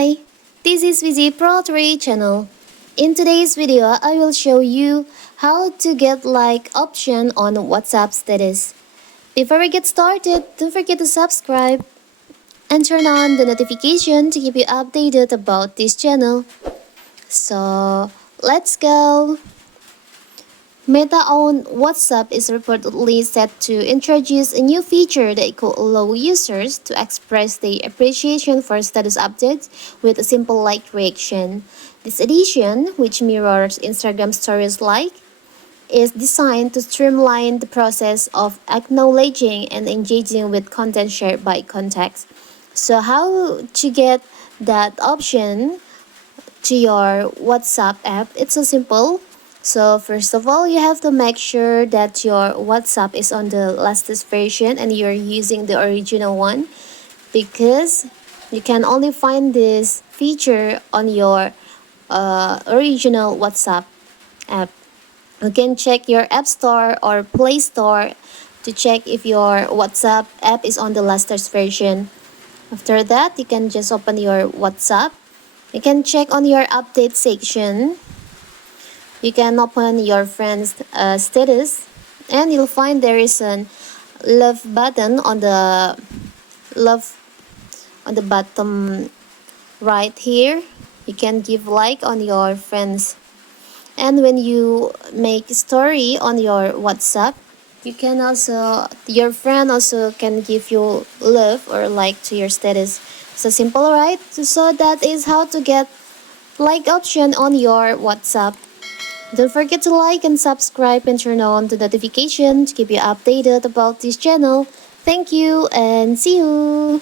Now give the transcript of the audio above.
Hi, this is Vizi Pro 3 channel. In today's video, I will show you how to get like option on WhatsApp status. Before we get started, don't forget to subscribe and turn on the notification to keep you updated about this channel. So, let's go! Meta on WhatsApp is reportedly set to introduce a new feature that could allow users to express their appreciation for status updates with a simple like reaction. This addition, which mirrors Instagram stories like, is designed to streamline the process of acknowledging and engaging with content shared by contacts. So how to get that option to your WhatsApp app? It's so simple. So first of all, you have to make sure that your WhatsApp is on the latest version and you're using the original one, because you can only find this feature on your original WhatsApp app. You can check your App Store or Play Store to check if your WhatsApp app is on the latest version. After that, you can just open your WhatsApp. You can check on your update section. You can open your friend's status, and you'll find there is a love button on the love on the bottom right here. You can give like on your friends, and when you make a story on your WhatsApp, you can also your friend also can give you love or like to your status. So simple, right? So that is how to get like option on your WhatsApp. Don't forget to like and subscribe and turn on the notification to keep you updated about this channel. Thank you and see you!